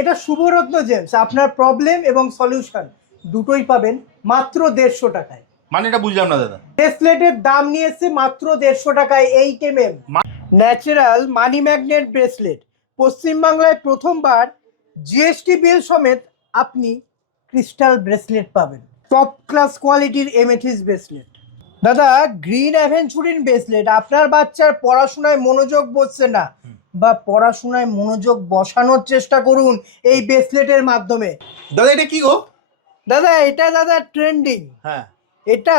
এটা শুভরত্ন জেমস, আপনার প্রবলেম এবং সলিউশন দুটোই পাবেন মাত্র 150 টাকায়। মানে এটা বুঝলাম না দাদা। ব্রেসলেটের দাম নিয়ে এসছে মাত্র 150 টাকায়। 8mm natural money magnet bracelet. পশ্চিমবাংলায় প্রথমবার জিএসটি বিল সমেত আপনি ক্রিস্টাল ব্রেসলেট পাবেন। টপ ক্লাস কোয়ালিটির এমেথিস ব্রেসলেট। দাদা, গ্রিন অ্যাভেঞ্চুরিন ব্রেসলেট। আপনার বাচ্চার পড়াশোনায় মনোযোগ বসছে না বা পড়াশোনায় মনোযোগ বসানোর চেষ্টা করুন এই ব্রেসলেটের মাধ্যমে। দাদা এটা কি গো? দাদা এটা ট্রেন্ডিং। হ্যাঁ, এটা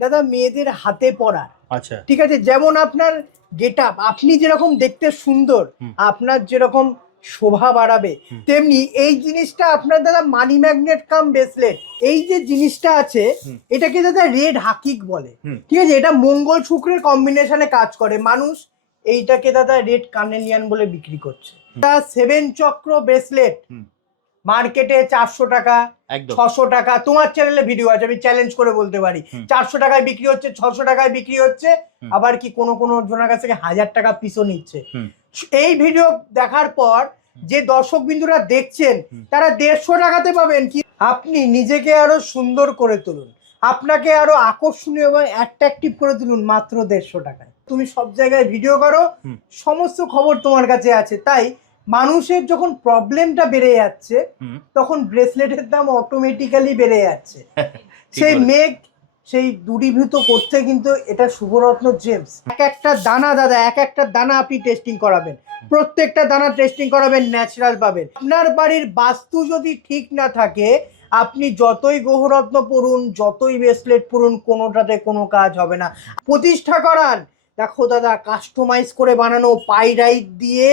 দাদা মেয়েদের হাতে পরা। আচ্ছা, ঠিক আছে, যেমন আপনার গেট আপ, আপনি যেরকম দেখতে সুন্দর, আপনার যেরকম শোভা বাড়াবে, তেমনি এই জিনিসটা আপনার দাদা মানি ম্যাগনেট কাম ব্রেসলেট। এই যে জিনিসটা আছে এটাকে দাদা রেড হাকিক বলে। ঠিক আছে, এটা মঙ্গল শুক্রের কম্বিনেশনে কাজ করে। মানুষ এইটাকে দাদা রেড কার্নেলিয়ান বলে বিক্রি করছে। 7 চক্র ব্রেসলেট মার্কেটে 400 টাকা, 600 টাকা। তোমার চ্যানেলে ভিডিও আছে, আমি চ্যালেঞ্জ করে বলতে পারি 400 টাকায় বিক্রি হচ্ছে, 600 টাকায় বিক্রি হচ্ছে, আবার কি কোনো জনের কাছ থেকে 1000 টাকা পিসও নিচ্ছে। এই ভিডিও দেখার পর যে দর্শক বিন্দুরা দেখছেন তারা 150 টাকাতে পাবেন। কি আপনি নিজেকে আরো সুন্দর করে তুলুন, আপনাকে আরো আকর্ষণীয় এবং অ্যাট্রাকটিভ করে তুলুন মাত্র 150 টাকায়। তুমি সব জায়গায় ভিডিও করো, সমস্ত খবর তোমার কাছে আছে, তাই মানুষের যখন প্রবলেমটা বেড়ে যাচ্ছে তখন ব্রেসলেটের দাম অটোমেটিক্যালি বেড়ে যাচ্ছে। সেই মেঘ সেই দূরীভূত করতে কিন্তু এটা শুভরত্ন জেমস। এক একটা দানা দাদা, এক একটা দানা আপনি টেস্টিং করাবেন, প্রত্যেকটা দানা টেস্টিং করাবেন, ন্যাচারাল পাবেন। আপনার বাড়ির বাস্তু যদি ঠিক না থাকে, আপনি যতই গ্রহরত্ন পড়ুন, যতই ব্রেসলেট পড়ুন, কোনোটাতে কোনো কাজ হবে না। প্রতিষ্ঠা করান, দেখো দাদা কাস্টমাইজ করে বানানো, পাইরাইট দিয়ে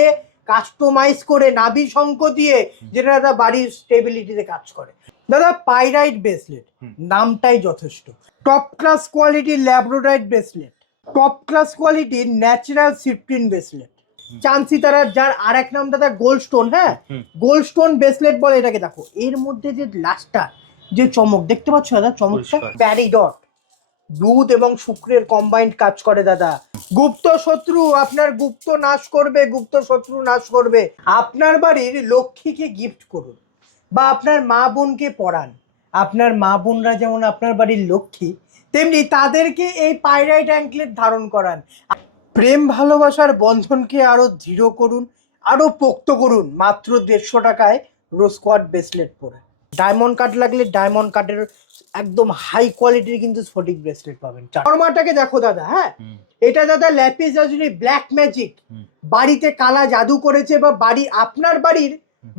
কাস্টমাইজ করে, নাভি শঙ্খ দিয়ে, যেটা দাদা বাড়ির স্টেবিলিটিতে কাজ করে। দাদা পাইরাইট ব্রেসলেট নামটাই যথেষ্ট। টপ ক্লাস কোয়ালিটির ল্যাব্রোডাইট ব্রেসলেট, টপ ক্লাস কোয়ালিটির ন্যাচারাল সিফটিন ব্রেসলেট। চান্সি তারা, যার আর এক নাম দাদা গোল্ড স্টোন। হ্যাঁ, গোল্ড স্টোন ব্রেসলেট বলে এটাকে। দেখো এর মধ্যে যে লাস্টটা যে চমক দেখতে পাচ্ছ দাদা, চমকটা প্যারিডট, বুধ এবং শুক্রের কম্বাইন্ড কাজ করে দাদা। গুপ্ত শত্রু আপনার গুপ্ত নাশ করবে, গুপ্ত শত্রু নাশ করবে। আপনার বাড়ির লক্ষ্মীকে গিফট করুন বা আপনার মা বোনকে পড়ান। আপনার মা বোনরা যেমন আপনার বাড়ির লক্ষ্মী, তেমনি তাদেরকে এই পাইরাইট অ্যাঙ্কলেট ধারণ করান। প্রেম ভালোবাসার বন্ধনকে আরো দৃঢ় করুন, আরো পোক্ত করুন মাত্র 150 টাকায় রোজ কোয়ার্ট ব্রেসলেট পরে। ডায়মন্ড কাট লাগলে ডায়মন্ড কাটের একদম হাই কোয়ালিটির কিন্তু স্ফটিক ব্রেসলেট পাবেন। ফর্মাটাকে দেখো দাদা। হ্যাঁ, এটা দাদা ল্যাপিস লাজুলি ব্ল্যাক ম্যাজিক। বাড়িতে কালা জাদু করেছে বা আপনার বাড়ির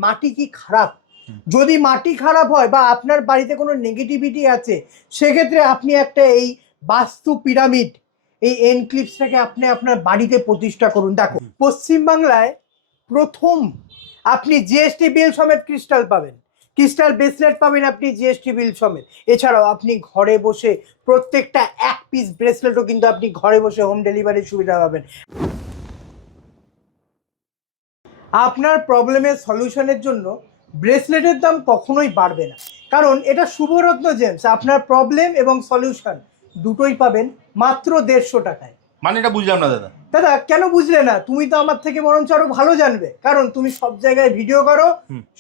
মাটি কি খারাপ, যদি মাটি খারাপ হয় বা আপনার বাড়িতে কোনো নেগেটিভিটি আছে, সেক্ষেত্রে আপনি একটা এই বাস্তু পিরামিড, এই এনক্লিপসটাকে আপনি আপনার বাড়িতে প্রতিষ্ঠা করুন। দেখো পশ্চিমবাংলায় প্রথম আপনি জিএসটি বিল সমেত ক্রিস্টাল পাবেন, ক্রিস্টাল ব্রেসলেট পাবেন আপনি জিএসটি বিল সমেত। এছাড়াও আপনি ঘরে বসে প্রত্যেকটা এক পিস ব্রেসলেটও কিন্তু আপনি ঘরে বসে হোম ডেলিভারির সুবিধা পাবেন। আপনার প্রবলেমের সলিউশনের জন্য ব্রেসলেটের দাম কখনোই বাড়বে না, কারণ এটা শুভরত্ন জেমস। আপনার প্রবলেম এবং সলিউশন দুটোই পাবেন মাত্র 150 টাকায়। মানে এটা বুঝলাম না দাদা। দাদা কেন বুঝলে না? তুমি তো আমার থেকে বরঞ্চ আরো ভালো জানবে, কারণ তুমি সব জায়গায় ভিডিও করো,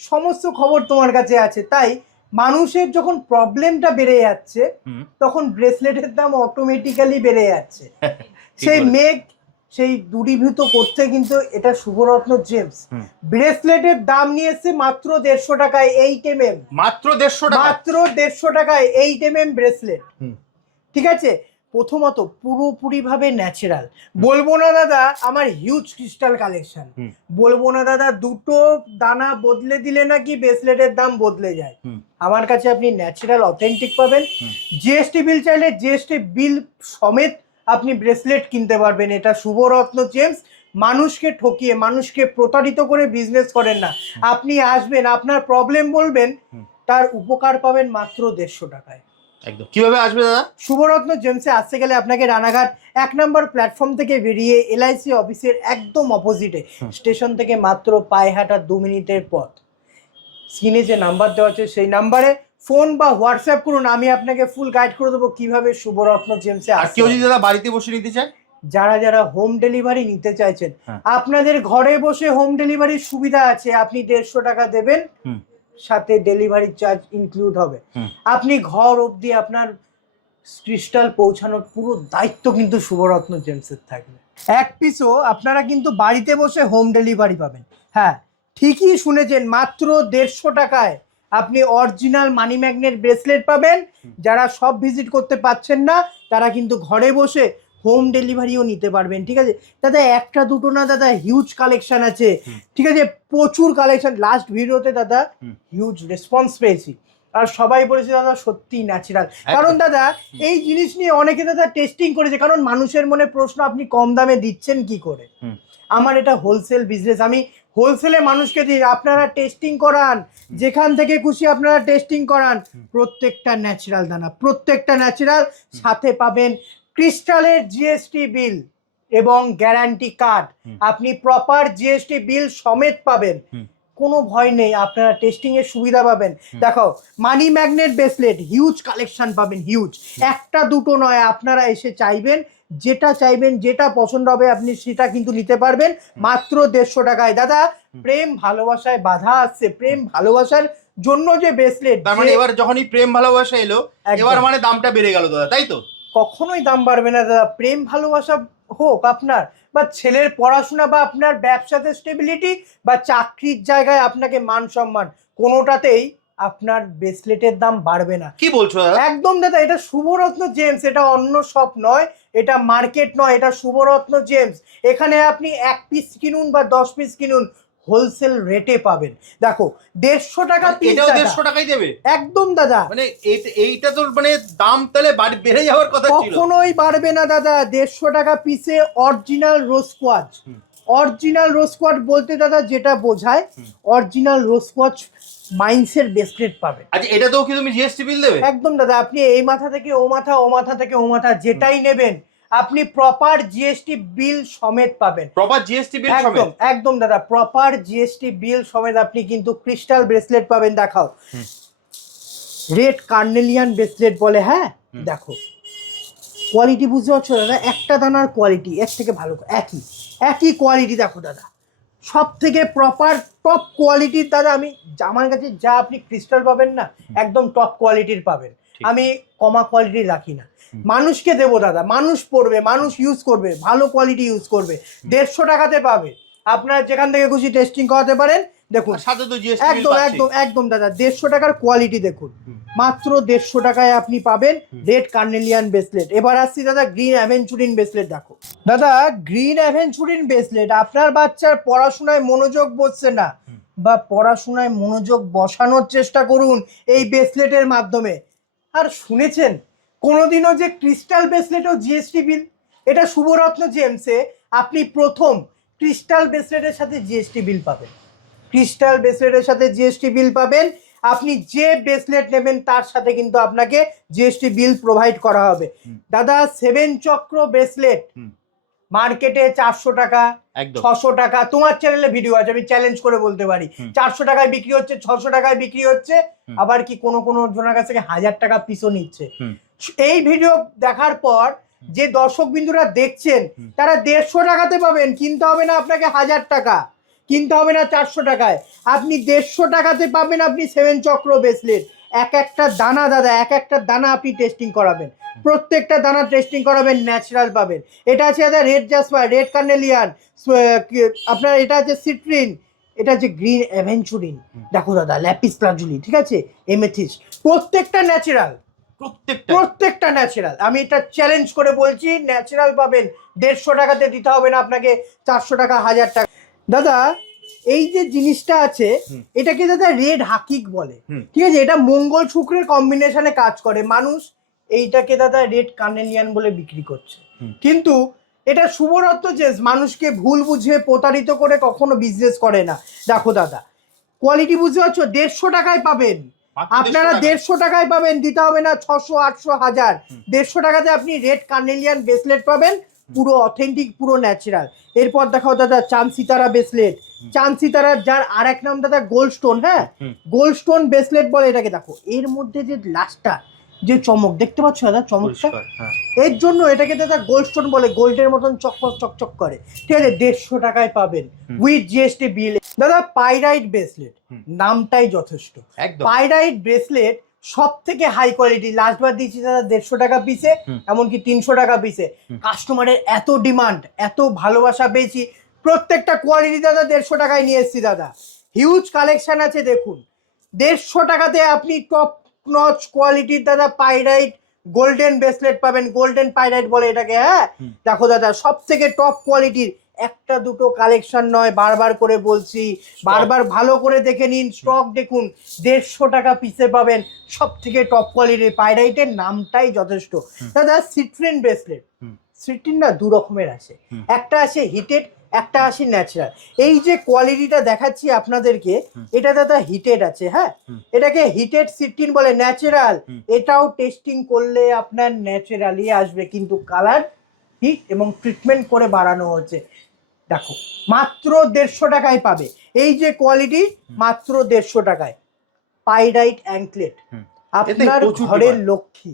সমস্ত খবর তোমার কাছে আছে, তাই মানুষের যখন প্রবলেমটা বেড়ে যাচ্ছে তখন ব্রেসলেটের দাম অটোমেটিক্যালি বেড়ে যাচ্ছে। সেই মেঘ সেই দূরীভূত করতে কিন্তু এটা শুভরত্ন জেমস। ব্রেসলেটের দাম নিয়ে এসছে মাত্র 150 টাকায়। 8mm, মাত্র 150 টাকা, মাত্র 150 টাকায় 8mm ব্রেসলেট। ঠিক আছে, প্রথমত পুরোপুরি ভাবে ন্যাচারাল। বলবো না দাদা আমার হিউজ ক্রিস্টাল কালেকশন, বলবো না দাদা দুটো দানা বদলে দিলে নাকি ব্রেসলেটের দাম বদলে যায়। আমার কাছে আপনি ন্যাচারাল অথেন্টিক পাবেন। জিএসটি বিল চাইলে জিএসটি বিল সমেত আপনি ব্রেসলেট কিনতে পারবেন। এটা শুভরত্ন জেমস। মানুষকে ঠকিয়ে, মানুষকে প্রতারিত করে বিজনেস করেন না। আপনি আসবেন, আপনার প্রবলেম বলবেন, তার উপকার পাবেন মাত্র 150 টাকায়। একদম। কিভাবে আসবে দাদা? শুভরত্ন জেমসে আসতে গেলে আপনাকে রানাঘাট 1 নম্বর প্ল্যাটফর্ম থেকে বেরিয়ে এলআইসি অফিসের একদম অপোজিটে, স্টেশন থেকে মাত্র পায়ে হাঁটা 2 মিনিটের পথ। স্ক্রিনে যে নাম্বার দেওয়া আছে সেই নাম্বারে ফোন বা হোয়াটসঅ্যাপ করুন, আমি আপনাকে ফুল গাইড করে দেবো কিভাবে শুভরত্ন জেমসে আর কেউ যদি দাদা বাড়িতে বসে নিতে চায়? যারা যারা হোম ডেলিভারি নিতে চাইছেন, হ্যাঁ। আপনাদের ঘরে বসে হোম ডেলিভারির সুবিধা আছে। আপনি 150 টাকা দেবেন, সাথে ডেলিভারি চার্জ ইনক্লুড হবে। আপনি ঘর অবধি আপনার ক্রিস্টাল পৌঁছানোর পুরো দায়িত্ব কিন্তু শুভরত্ন জেমসের থাকবে। এক পিসও আপনারা কিন্তু বাড়িতে বসে হোম ডেলিভারি পাবেন। হ্যাঁ, ঠিকই শুনেছেন, মাত্র 150 টাকায় আপনি অরিজিনাল মানি ম্যাগনেট ব্রেসলেট পাবেন। যারা সব ভিজিট করতে পারছেন না, তারা কিন্তু ঘরে বসে হোম ডেলিভারিও নিতে পারবেন। ঠিক আছে দাদা, একটা দুটো না দাদা, হিউজ কালেকশন আছে। ঠিক আছে, প্রচুর কালেকশন। লাস্ট ভিডিওতে দাদা হিউজ রেসপন্স পেয়েছি, আর সবাই বলেছে দাদা সত্যি ন্যাচারাল। কারণ দাদা এই জিনিস নিয়ে অনেকে দাদা টেস্টিং করেছে, কারণ মানুষের মনে প্রশ্ন, আপনি কম দামে দিচ্ছেন কি করে। আমার এটা হোলসেল বিজনেস, আমি হোলসেলে মানুষকে দিই। আপনারা টেস্টিং করান, যেখান থেকে খুশি আপনারা টেস্টিং করান। প্রত্যেকটা ন্যাচারাল দানা, প্রত্যেকটা ন্যাচারাল। সাথে পাবেন ক্রিস্টালের জিএসটি বিল এবং গ্যারান্টি কার্ড। আপনি প্রপার জিএসটি বিল সমেত পাবেন, কোনো ভয় নেই। আপনারা টেস্টিং এর সুবিধা পাবেন। দেখো, money magnet bracelet huge collection পাবেন, হিউজ। একটা দুটো নয়, আপনারা এসে চাইবেন, যেটা চাইবেন, যেটা পছন্দ হবে আপনি সেটা কিন্তু নিতে পারবেন মাত্র 150 টাকায়। দাদা প্রেম ভালোবাসায় বাধা আসছে, প্রেম ভালোবাসার জন্য যে ব্রেসলেট, তার মানে এবার যখনই প্রেম ভালোবাসা এলো, এবার মানে দামটা বেড়ে গেল দাদা, তাই তো? কখনোই দাম বাড়বে না দাদা। প্রেম ভালোবাসা হোক আপনার, বা ছেলের পড়াশোনা, বা আপনার ব্যবসাতে স্টেবিলিটি, বা চাকরির জায়গায় আপনাকে মান সম্মান, কোনোটাতেই আপনার ব্রেসলেটের দাম বাড়বে না। কি বলছো দাদা? একদম দাদা, এটা শুভরত্ন জেমস, এটা অন্য শপ নয়, এটা মার্কেট নয়, এটা শুভরত্ন জেমস। এখানে আপনি 1 পিস কিনুন বা 10 পিস কিনুন, হোলসেল রেটে পাবেন। দেখো 150 টাকা পিস, এটাও 150 টাকাই দেবে? একদম দাদা। মানে এইটা তো মানে দাম তাহলে বেড়ে যাওয়ার কথা ছিল। কখনোই বাড়বে না দাদা। 150 টাকা পিসে অরিজিনাল রোজ কোয়াচ। অরিজিনাল রোজ কোয়াচ বলতে দাদা যেটা বোঝায়, অরিজিনাল রোজ কোয়াচ মাইন্সের ব্রেসলেট পাবেন। আচ্ছা, এটাতেও কি তুমি জিএসটি বিল দেবে? একদম দাদা, আপনি এই মাথা থেকে ও মাথা, ও মাথা থেকে ও মাথা, যেটাই নেবেন আপনি প্রপার জিএসটি বিল সমেত পাবেন। প্রপার জিএসটি বিল সমেত? একদম একদম দাদা, প্রপার জিএসটি বিল সমেত আপনি কিন্তু ক্রিস্টাল ব্রেসলেট পাবেন। দেখাও, রেড কার্নেলিয়ান ব্রেসলেট বলে। হ্যাঁ দেখো, কোয়ালিটি বুঝতে পারছো দাদা? একটা দানার কোয়ালিটি এর থেকে ভালো, একই কোয়ালিটি। দেখো দাদা, সব থেকে প্রপার টপ কোয়ালিটির দাদা। আমি আমার কাছে যা আপনি ক্রিস্টাল পাবেন না, একদম টপ কোয়ালিটির পাবেন। আমি কমা কোয়ালিটির রাখি না। মানুষকে দেবো দাদা, মানুষ পড়বে, মানুষ ইউজ করবে, ভালো কোয়ালিটি ইউজ করবে। 150 টাকাতে পাবে, আপনারা যেখান থেকে খুশি টেস্টিং করাতে পারেন। দেখুন সাথে তো জিএসটি বিল একদম পাচ্ছি। একদম একদম দাদা, 150 টাকার কোয়ালিটি দেখুন, মাত্র 150 টাকায় আপনি পাবেন রেড কার্নেলিয়ান ব্রেসলেট। এবার আসছি দাদা গ্রিন অ্যাভেঞ্চুরিন ব্রেসলেট। দেখো দাদা, গ্রিন অ্যাভেঞ্চুরিন ব্রেসলেট, আপনার বাচ্চার পড়াশোনায় মনোযোগ বসছে না, বা পড়াশোনায় মনোযোগ বসানোর চেষ্টা করুন এই ব্রেসলেটের মাধ্যমে। আর শুনেছেন কোনোদিনও যে ক্রিস্টাল ব্রেসলেট ও জিএসটি বিল, এটা শুভরত্ন জেমসে আপনি প্রথম ক্রিস্টাল ব্রেসলেটের সাথে জিএসটি বিল পাবেন। ক্রিস্টাল ব্রেসলেটের সাথে জিএসটি বিল পাবেন। আপনি যে ব্রেসলেট নেবেন তার সাথে কিন্তু আপনাকে জিএসটি বিল প্রোভাইড করা হবে। দাদা 7 চক্র ব্রেসলেট মার্কেটে 400 টাকা, 600 টাকা, তোমার চ্যানেলে ভিডিও আছে, আমি চ্যালেঞ্জ করে বলতে পারি 400 টাকায় বিক্রি হচ্ছে, 600 টাকায় বিক্রি হচ্ছে, আবার কি কোনো জনের কাছ থেকে 1000 টাকা পিসও নিচ্ছে। এই ভিডিও দেখার পর যে দর্শক বিন্দুরা দেখছেন, তারা 150 টাকাতে পাবেন, কিনতে হবে না আপনাকে 1000 টাকা, কিনতে হবে না 400 টাকায়, আপনি 150 টাকাতে পাবেন আপনি 7 চক্র ব্রেসলেট। একটা দানা দাদা, একটা দানা আপনি টেস্টিং করাবেন, প্রত্যেকটা দানা টেস্টিং করাবেন, ন্যাচারাল পাবেন। এটা আছে দাদা রেড জাসপার, রেড কার্নেলিয়ান, আপনার এটা আছে সিট্রিন, এটা আছে গ্রিন অ্যাভেঞ্চুরিন। দেখো দাদা, ল্যাপিস লাজুলি, ঠিক আছে, এমেথিস্ট, প্রত্যেকটা ন্যাচারাল, প্রত্যেকটা ন্যাচারাল। আমি এটা চ্যালেঞ্জ করে বলছি, ন্যাচারাল পাবেন। 150 টাকাতে দিতে হবে না আপনাকে 400 টাকা, 1000 টাকা। দাদা এই যে জিনিসটা আছে, এটাকে দাদা রেড হাকিক বলে, ঠিক আছে, এটা মঙ্গল শুক্রের কম্বিনেশনে কাজ করে। মানুষ এইটাকে দাদা রেড কার্নেলিয়ান বলে বিক্রি করছে, কিন্তু এটা শুভরত্ন জেমস মানুষকে ভুল বুঝে প্রতারিত করে কখনো বিজনেস করে না। দেখো দাদা, কোয়ালিটি বুঝতে পারছো? 150 টাকায় পাবেন আপনারা, 150 টাকায় পাবেন, দিতে হবে না 600, 800, 1000। 150 টাকাতে আপনি রেড কার্নেলিয়ান ব্রেসলেট পাবেন, পুরো অথেন্টিক, পুরো ন্যাচারাল। এরপর দেখাও দাদা চাঁদ সিতারা ব্রেসলেট। চাঁদ সিতারার যার আর এক নাম দাদা গোল্ড স্টোন। হ্যাঁ, গোল্ড স্টোন ব্রেসলেট বলে এটাকে। দেখো এর মধ্যে যে লাস্টটা, যে চমক দেখতে পাচ্ছ দাদা, চমকটা পরিষ্কার, হ্যাঁ। এর জন্য এটাকে দাদা গোল্ড স্টোন বলে, গোল্ডের মতন চকচক চকচক করে, ঠিক আছে। 150 টাকায় পাবেন উইথ জিএসটি বিল। দাদা পাইরাইট ব্রেসলেট, নামটাই যথেষ্ট। পাইরাইট ব্রেসলেট সব থেকে হাই কোয়ালিটি, লাস্টবার দিয়েছি দাদা 150 টাকা পিসে, এমনকি 300 টাকা পিসে। কাস্টমারের এত ডিমান্ড, এত ভালোবাসা পেয়েছি, প্রত্যেকটা কোয়ালিটি দাদা 150 টাকায় নিয়ে এসেছি দাদা। হিউজ কালেকশন আছে দেখুন। 150 টাকাতে আপনি টপ নচ কোয়ালিটির দাদা পাইরাইট গোল্ডেন ব্রেসলেট পাবেন, গোল্ডেন পাইরাইট বলে এটাকে, হ্যাঁ। দেখো দাদা সব থেকে টপ কোয়ালিটির, একটা দুটো কালেকশন নয়, বারবার করে বলছি, বারবার ভালো করে দেখে নিন, স্টক দেখুন। 150 টাকা পিসে পাবেন সব থেকে টপ কোয়ালিটির পাইরাইটের, নামটাই যথেষ্ট। দাদা সিট্রিন ব্রেসলেট, সিট্রিন না দু রকমের আছে, একটা আছে হিটেড, একটা আছে ন্যাচারাল। এই যে কোয়ালিটিটা দেখাচ্ছি আপনাদেরকে, এটা দাদা হিটেড আছে, হ্যাঁ। এটাকে হিটেড সিট্রিন বলে, ন্যাচারাল এটাও টেস্টিং করলে আপনার ন্যাচারালি আসবে, কিন্তু কালার হিট এবং ট্রিটমেন্ট করে বাড়ানো হচ্ছে। দেখো মাত্র 150 টাকায় পাবে এই যে কোয়ালিটি, মাত্র 150 টাকায় পাইরাইট অ্যাঙ্কলেট। আপনার ঘরের লক্ষ্মী,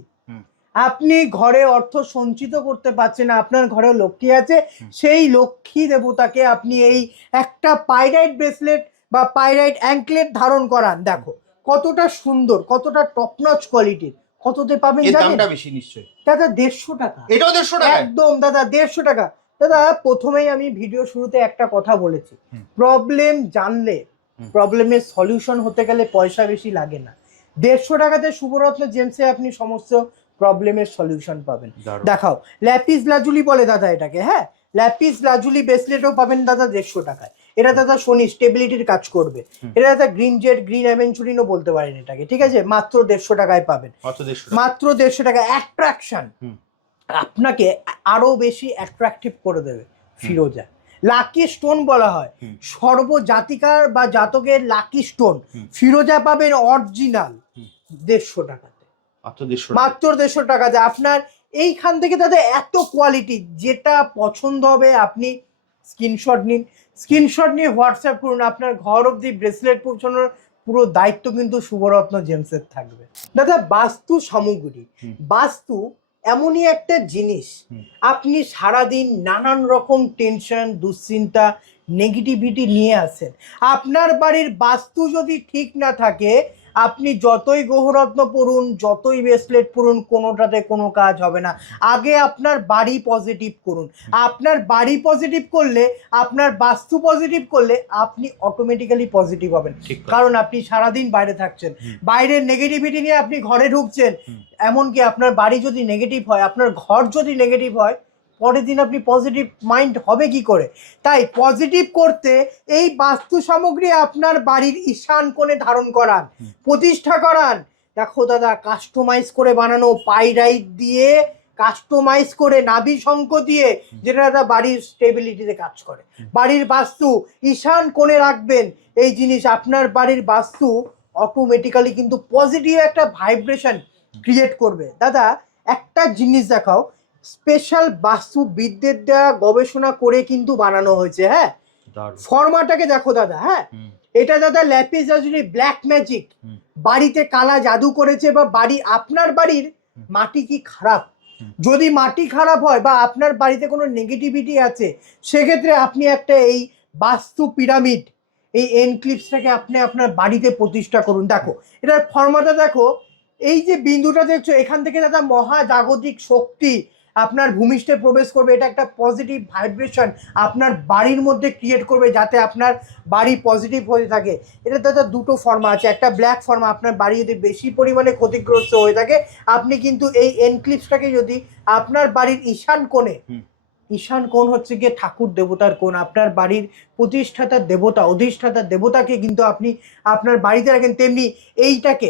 আপনি ঘরে অর্থ সঞ্চিত করতে পারছেন না, আপনার ঘরে লক্ষ্মী আছে, সেই লক্ষ্মী দেবতাকে আপনি এই একটা পাইরাইট ব্রেসলেট বা পাইরাইট অ্যাঙ্কলেট ধারণ করান। দেখো কতটা সুন্দর, কতটা টপনচ কোয়ালিটির, কততে পাবেন এর জানেন? দামটা বেশি নিশ্চয়ই দাদা 150 টাকা। এটাও 150 টাকা একদম দাদা 150 টাকা। দাদা প্রথমেই আমি ভিডিও শুরুতে একটা কথা বলেছি, প্রবলেম জানলে প্রবলেমের সলিউশন হতে গেলে পয়সা বেশি লাগে না। 150 টাকাতে শুভরত্ন জেমসে আপনি সমস্ত প্রবলেমের সলিউশন পাবেন। দেখাও ল্যাপিস লাজুলি বলে দাদা এটাকে, হ্যাঁ। ল্যাপিস লাজুলি ব্রেসলেটও পাবেন দাদা 150 টাকায়। এটা দাদা শনি স্টেবিলিটির কাজ করবে। এটা দাদা গ্রিন জেড, গ্রিন অ্যাভেঞ্চুরিনও বলতে পারেন এটাকে, ঠিক আছে। মাত্র 150 টাকায় পাবেন, মাত্র 150 টাকা। অ্যাট্রাকশন, আপনাকে আরো বেশি অ্যাট্রাকটিভ করে দেবে। ফিরোজা লাকি স্টোন বলা হয়, সর্বজাতিকার বা জাতকের লাকি স্টোন ফিরোজা পাবেন অরিজিনাল 150 টাকাতে, মাত্র 150 টাকাতে। আপনার এইখান থেকে তাদের এত কোয়ালিটি, যেটা পছন্দ হবে আপনি স্ক্রিনশট নিন, স্ক্রিনশট নিয়ে হোয়াটসঅ্যাপ করুন। আপনার ঘর অবধি ব্রেসলেট পৌঁছানোর পুরো দায়িত্ব কিন্তু শুভরত্ন জেমসের থাকবে। দাদা বাস্তু সামগ্রী, বাস্তু এমনই একটা জিনিস, আপনি সারাদিন নানান রকম টেনশন, দুশ্চিন্তা, নেগেটিভিটি নিয়ে আসেন। আপনার বাড়ির বাস্তু যদি ঠিক না থাকে, আপনি যতই গ্রহরত্ন পড়ুন, যতই ব্রেসলেট পড়ুন, কোনোটাতে কোনো কাজ হবে না। আগে আপনার বাড়ি পজিটিভ করুন। আপনার বাড়ি পজিটিভ করলে, আপনার বাস্তু পজিটিভ করলে আপনি অটোমেটিক্যালি পজিটিভ হবেন। কারণ আপনি সারাদিন বাইরে থাকছেন, বাইরের নেগেটিভিটি নিয়ে আপনি ঘরে ঢুকছেন। এমনকি আপনার বাড়ি যদি নেগেটিভ হয়, আপনার ঘর যদি নেগেটিভ হয়, পরের দিন আপনি পজিটিভ মাইন্ড হবে কি করে? তাই পজিটিভ করতে এই বাস্তু সামগ্রী আপনার বাড়ির ঈশান কোণে ধারণ করান, প্রতিষ্ঠা করান। দেখো দাদা কাস্টমাইজ করে বানানো, পাইরাইট দিয়ে কাস্টমাইজ করে, নাভি শঙ্খ দিয়ে, যেটা দাদা বাড়ির স্টেবিলিটিতে কাজ করে। বাড়ির বাস্তু ঈশান কোণে রাখবেন এই জিনিস, আপনার বাড়ির বাস্তু অটোমেটিক্যালি কিন্তু পজিটিভ একটা ভাইব্রেশন ক্রিয়েট করবে। দাদা একটা জিনিস দেখাও, স্পেশাল বাস্তুবিদদের দ্বারা গবেষণা করে কিন্তু বানানো হয়েছে, হ্যাঁ। ফর্মাটাকে দেখো দাদা, হ্যাঁ। এটা দাদা ল্যাপিস লাজুলি ব্ল্যাক ম্যাজিক, বাড়িতে কালা জাদু করেছে, বা বাড়ি, আপনার বাড়ির মাটি কি খারাপ, যদি মাটি খারাপ হয় বা আপনার বাড়িতে কোনো নেগেটিভিটি আছে, সেক্ষেত্রে আপনি একটা এই বাস্তু পিরামিড, এই এনক্লিপসটাকে আপনি আপনার বাড়িতে প্রতিষ্ঠা করুন। দেখো এটার ফর্মাটা দেখো, এই যে বিন্দুটা দেখছো, এখান থেকে দাদা মহাজাগতিক শক্তি আপনার ভূমিষ্ঠে প্রবেশ করবে। এটা একটা পজিটিভ ভাইব্রেশন আপনার বাড়ির মধ্যে ক্রিয়েট করবে, যাতে আপনার বাড়ি পজিটিভ হয়ে থাকে। এটা দাদা দুটো ফর্মা আছে, একটা ব্ল্যাক ফর্মা, আপনার বাড়ি যদি বেশি পরিমাণে ক্ষতিগ্রস্ত হয়ে থাকে, আপনি কিন্তু এই এনক্লিপসটাকে যদি আপনার বাড়ির ঈশান কোণে, ঈশান কোণ হচ্ছে গিয়ে ঠাকুর দেবতার কোণ, আপনার বাড়ির প্রতিষ্ঠাতার দেবতা, অধিষ্ঠাতার দেবতাকে কিন্তু আপনি আপনার বাড়িতে রাখেন, তেমনি এইটাকে,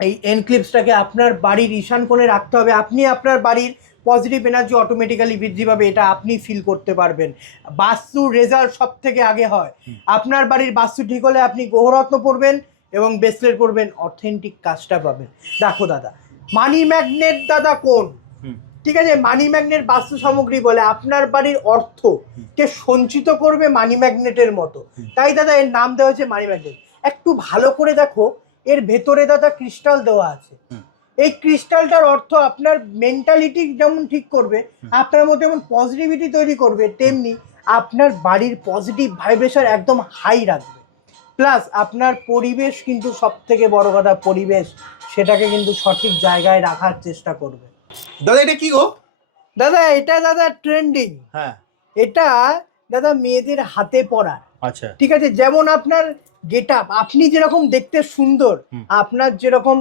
এই এনক্লিপসটাকে আপনার বাড়ির ঈশান কোণে রাখতে হবে। আপনি আপনার বাড়ির পজিটিভ এনার্জি অটোমেটিক্যালি বৃদ্ধি পাবে, এটা আপনি ফিল করতে পারবেন। বাস্তুর রেজাল্ট সব থেকে আগে হয়। আপনার বাড়ির বাস্তু ঠিক হলে আপনি গ্রহরত্ন পড়বেন এবং ব্রেসলেট পড়বেন, অথেন্টিক কাজটা পাবেন। দেখো দাদা মানি ম্যাগনেট দাদা কোন, ঠিক আছে, মানি ম্যাগনেট বাস্তু সামগ্রী বলে, আপনার বাড়ির অর্থকে সঞ্চিত করবে মানি ম্যাগনেটের মতো। তাই দাদা এর নাম দেওয়া হয়েছে মানি ম্যাগনেট। একটু ভালো করে দেখো, এর ভেতরে দাদা ক্রিস্টাল দেওয়া আছে, এই ক্রিস্টালটার অর্থ আপনার মেন্টালিটি যেমন ঠিক করবে, আপনার মধ্যে যেমন পজিটিভিটি তৈরি করবে, তেমনি আপনার বাড়ির পজিটিভ ভাইব্রেশন একদম হাই রাখবে। প্লাস আপনার পরিবেশ, কিন্তু সব থেকে বড় কথা পরিবেশ, সেটাকে কিন্তু সঠিক জায়গায় রাখার চেষ্টা করবে। দাদা এটা কি গো? দাদা এটা দাদা ট্রেন্ডিং। হ্যাঁ, এটা দাদা মেয়েদের হাতে পরা। আচ্ছা, ঠিক আছে, যেমন আপনার গেট আপ, আপনি যেরকম দেখতে সুন্দর, আপনার যেরকম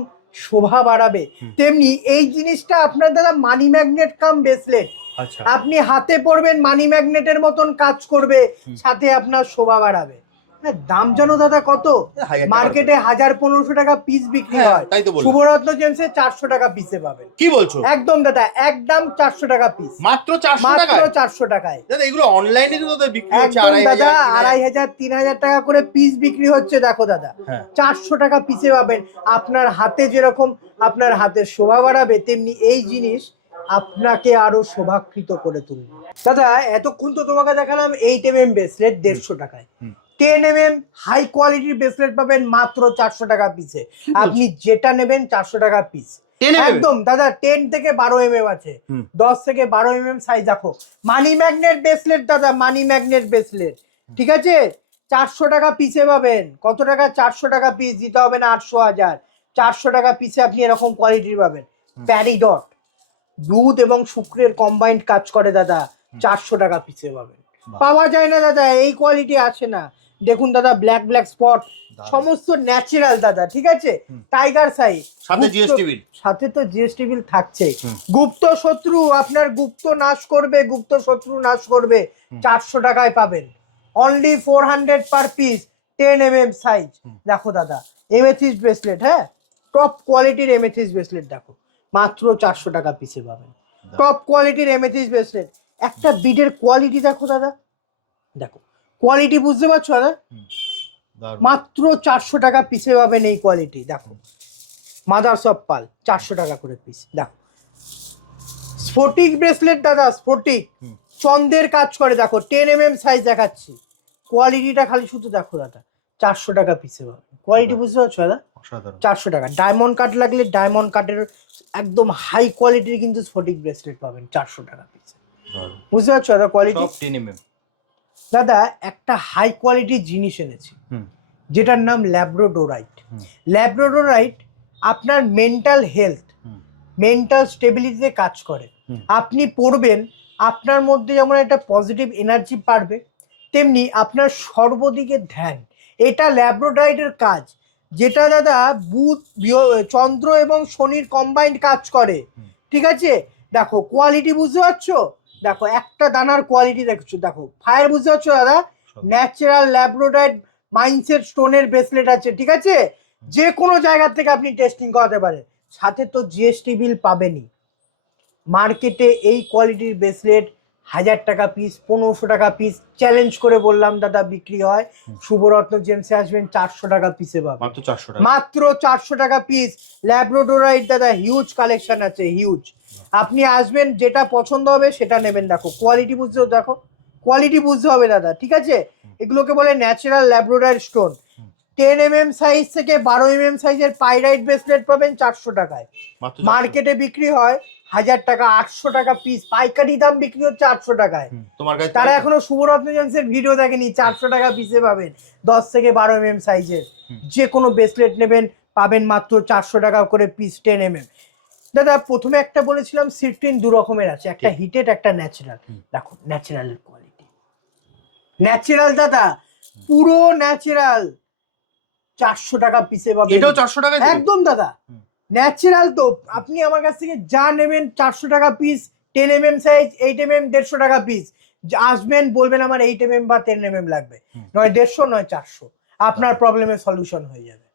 শোভা বাড়াবে, তেমনি এই জিনিসটা আপনার দাদা মানি ম্যাগনেট কাম ব্রেসলেট। আচ্ছা। আপনি হাতে পরবেন, মানি ম্যাগনেটের মতন কাজ করবে, সাথে আপনার শোভা বাড়াবে। হ্যাঁ, দাম জানো দাদা কত? 1000 টাকা মার্কেটে 1000-1500 টাকা পিস বিক্রি হ্যাঁ, হয়, তাই তো বললাম। শুভরত্ন জেমসে 400 টাকা পিসে পাবেন। কি বলছো? একদম দাদা, একদম 400 টাকা পিস, মাত্র 400 মাত্র টাকায়? 400 টাকায়। দাদা এগুলো অনলাইনে তো দাদা বিক্রি হচ্ছে একদম দাদা 2500 2500-3000 টাকা করে পিস বিক্রি হচ্ছে। দেখো দাদা, হ্যাঁ। 400 টাকা পিসে পাবেন। আপনার হাতে যেরকম আপনার হাতের শোভা বাড়াবে, তেমনি এই জিনিস আপনাকে আরো শোভাকৃত করে তুলবে। দাদা এতক্ষণ তো তোমাকে দেখালাম 8mm ব্রেসলেট 150 টাকায়। 10mm হাই কোয়ালিটির ব্রেসলেট পাবেন মাত্র 400 টাকা পিসে। আপনি যেটা নেবেন 400 টাকা পিস। 10mm? একদম দাদা, 10 থেকে 12mm আছে, 10 থেকে 12mm সাইজ। দেখো মানি ম্যাগনেট ব্রেসলেট দাদা, মানি ম্যাগনেট ব্রেসলেট, ঠিক আছে? 400 টাকা পিসে পাবেন। কত টাকা? 400 টাকা পিস, দিতে হবে না 800-1000। 400 টাকা পিসে আপনি এরকম কোয়ালিটির পাবেন। প্যারিডট, বুধ এবং শুক্রের কম্বাইন্ড কাজ করে দাদা, 400 টাকা পিসে পাবেন। পাওয়া যায় না দাদা, এই কোয়ালিটি আছে না। দেখুন দাদা, ব্ল্যাক ব্ল্যাক স্পট, সমস্ত ন্যাচারাল দাদা, ঠিক আছে? টাইগার সাইজ, সাথে জিএসটি বিল। সাথে তো জিএসটি বিল থাকছে। গুপ্ত শত্রু, আপনার গুপ্ত নাশ করবে, গুপ্ত শত্রু নাশ করবে, 400 টাকায় পাবেন। Only 400 per piece, 10mm size. দেখো দাদা, এমেথিস্ট ব্রেসলেট, হ্যাঁ, টপ কোয়ালিটির এমেথিস্ট ব্রেসলেট, দেখো মাত্র 400 টাকা পিসে পাবেন। টপ কোয়ালিটির এমেথিস্ট ব্রেসলেট। একটা বিডের কোয়ালিটি দেখো দাদা, দেখো কোয়ালিটি বুঝতে পারছো দাদা? মাত্র 400 টাকা পিসে পাবেন এই কোয়ালিটি। দেখো মাদার্স অফ পাল, 400 টাকা করে পিস। দেখো স্ফটিক ব্রেসলেট দাদা, স্ফটিক চন্দ্রের কাজ করে। দেখো 10mm সাইজ দেখাচ্ছি, কোয়ালিটিটা খালি শুধু দেখো দাদা, 400 টাকা পিসে পাবেন। কোয়ালিটি বুঝতে পারছো দাদা? 400 টাকা। ডায়মন্ড কাট লাগলে ডায়মন্ড কাটের একদম হাই কোয়ালিটির কিন্তু স্ফটিক ব্রেসলেট পাবেন 400 টাকা পিসে। বুঝতে পারছো দাদা কোয়ালিটি? দাদা একটা হাই কোয়ালিটির জিনিস এনেছি, যেটার নাম ল্যাব্রাডোরাইট। ল্যাব্রাডোরাইট আপনার মেন্টাল হেলথ, মেন্টাল স্টেবিলিটিতে কাজ করে। আপনি পড়বেন, আপনার মধ্যে যেমন একটা পজিটিভ এনার্জি পারবে, তেমনি আপনার সর্বদিকে ধ্যান। এটা ল্যাব্রাডোরাইটের কাজ, যেটা দাদা বুধ, চন্দ্র এবং শনির কম্বাইন্ড কাজ করে, ঠিক আছে? দেখো কোয়ালিটি বুঝতে পারছো? দেখো একটা দানার কোয়ালিটি দেখছো, দেখো ফায়ার বুঝতে পারছো দাদা? ন্যাচারাল ল্যাব্রাডোরাইট মাইন্ডসেট স্টোনের ব্রেসলেট আছে, ঠিক আছে? যে কোনো জায়গা থেকে আপনি টেস্টিং করাতে পারেন, সাথে তো জিএসটি বিল পাবেনই। মার্কেটে এই কোয়ালিটির ব্রেসলেট 1000 টাকা পিস, 1500 টাকা পিস, চ্যালেঞ্জ করে বললাম দাদা বিক্রি হয়। শুভরত্ন জেমসে আসবেন 400 টাকা পিসে পাবেন, মাত্র 400 টাকা। মাত্র 400 টাকা পিস। ল্যাব্রাডোরাইট দাদা হিউজ কালেকশন আছে, হিউজ। আপনি আসবেন, যেটা পছন্দ হবে সেটা নেবেন। দেখো কোয়ালিটি বুঝতে, দেখো কোয়ালিটি বুঝতে হবে দাদা, ঠিক আছে? এগুলোকে বলে natural labradorite stone. 10mm size থেকে 12mm সাইজের পাইরাইট ব্রেসলেট পাবেন 400 টাকায়। মার্কেটে বিক্রি হয় 1000 টাকা, 800 টাকা পিস, পাইকারি দাম বিক্রি হচ্ছে 800 টাকায়। তোমার কাছে তারা এখনো শুভরত্ন জেমসের ভিডিও দেখেনি, 400 টাকা পিসে পাবেন 10 থেকে 12mm সাইজের। যে কোনো ব্রেসলেট নেবেন পাবেন মাত্র 400 টাকা করে পিস, 10mm। দাদা প্রথমে একটা বলেছিলাম সিট্রিন দু রকমের আছে, একটা হিটেড, একটা ন্যাচারাল। দেখো ন্যাচারালের কোয়ালিটি, ন্যাচারাল দাদা, পুরো ন্যাচারাল, 400 টাকা পিসে পাবেন। এটাও 400 টাকা? একদম দাদা, ন্যাচারাল তো। আপনি আমার কাছ থেকে যা নেবেন 400 টাকা পিস, 10mm সাইজ, 8mm 150 টাকা পিস। আসবেন, বলবেন আমার 8mm বা 10mm লাগবে, নয় 150, নয় 400, আপনার প্রবলেমের সলিউশন হয়ে যাবে।